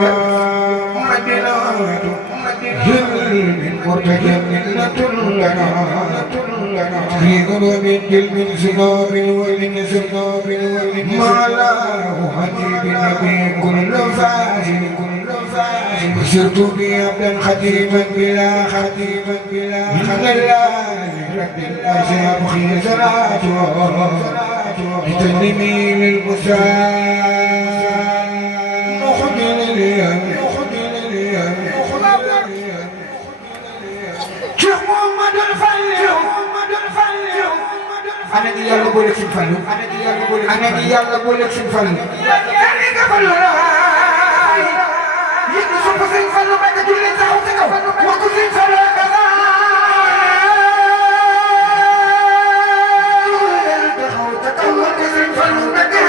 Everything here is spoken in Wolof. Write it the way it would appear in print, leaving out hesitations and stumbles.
في قلوب جلب سناب ومن سناب ما له حبيب النبي كل فاز وسرت بي عبدا خديما بلا من الله رب الارض ابخي صلاته بتنمي للمساء ana di yàlla boole Sëñ Fallu ana di yàlla boole Sëñ Fallu yàlla nga fallu laay yéen ñi sopp Sëñ Fallu ba nga julli taxaw ca kaw wax ko Sëñ Fallu ka taxaw ca kaw wax ko Sëñ Fallu ba nga